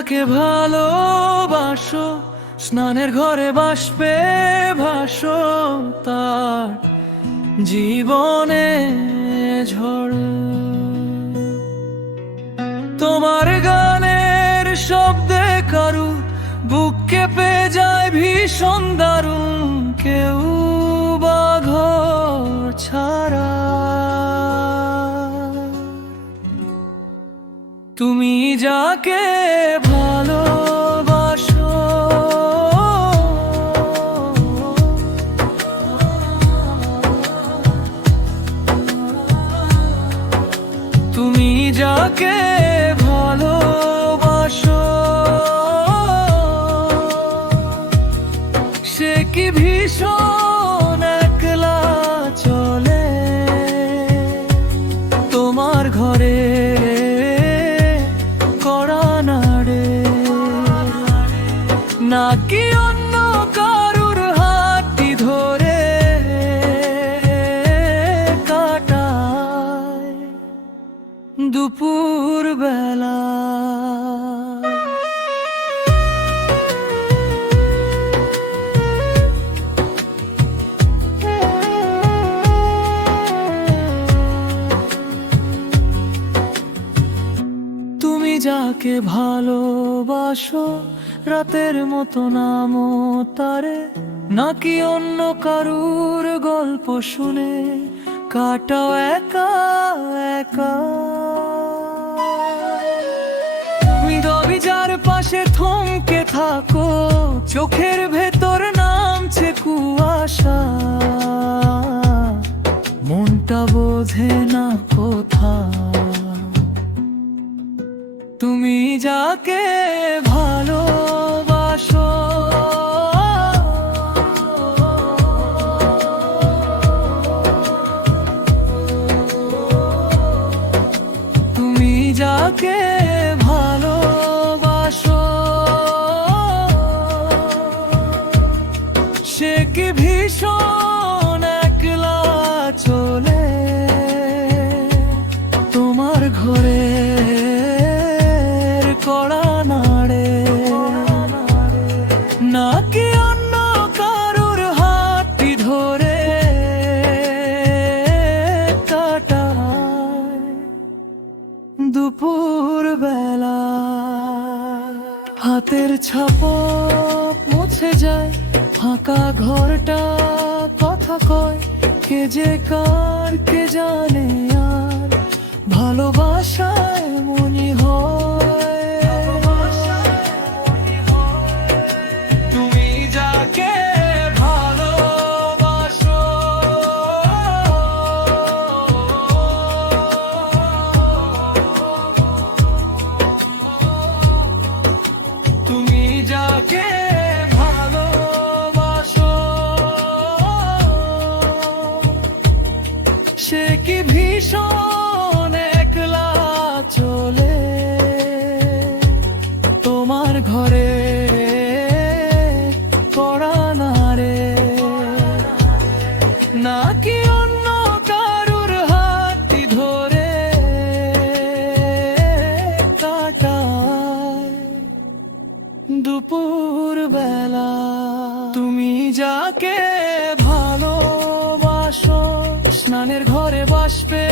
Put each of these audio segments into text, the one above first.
যাকে ভালোবাসো, স্নানের ঘরে বাষ্পে ভাসো, তার জীবনে ঝড়। তোমার গানের শব্দে কারু বুক কেঁপে যায় ভীষণ দারুণ, কেউ বা ঘর ছাড়া। তুমি যাকে ভালোবাসো, তুমি যাকে ভালোবাসো, সে কি ভীষণ একলা চলে তোমার ঘরে নাকি অন্য কারুর হাতটি ধরে কাটায় দুপুর বেলা। তুমি যাকে ভালোবাসো, রাতের মতো নামো তারে, নাকি অন্য কারুর গল্প শুনে কাটাও একা একা। তুমি যার পাশে থমকে থাকো, চোখের ভেতর নামছে কুয়াশা, মনটা বোঝে না কোথা। তুমি যাকে ভালোবাসো, তুমি যাকে ভালোবাসো, সে কি ভীষণ একলা চলে তোমার ঘরে কড়া নাড়ে, নাকি অন্য কারুর হাতটি ধরে কাটায় দুপুর বেলা। হাতের ছাপা মুছে যায়, ফাঁকা ঘরটা কথা কয়, কে যে কার কে জানে, আর ভালোবাসায় মনে হয়। যাকে ভালোবাসো, সে কি ভীষণ একলা চলে তোমার ঘরে কড়া নাড়ে, নাকি অন্য কারুর হাতটি ধরে কাটায় দুপুর বেলা। তুমি যাকে ভালোবাসো, স্নানের ঘরে বাষ্পে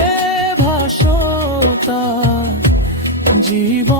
ভাসো, তার জীবন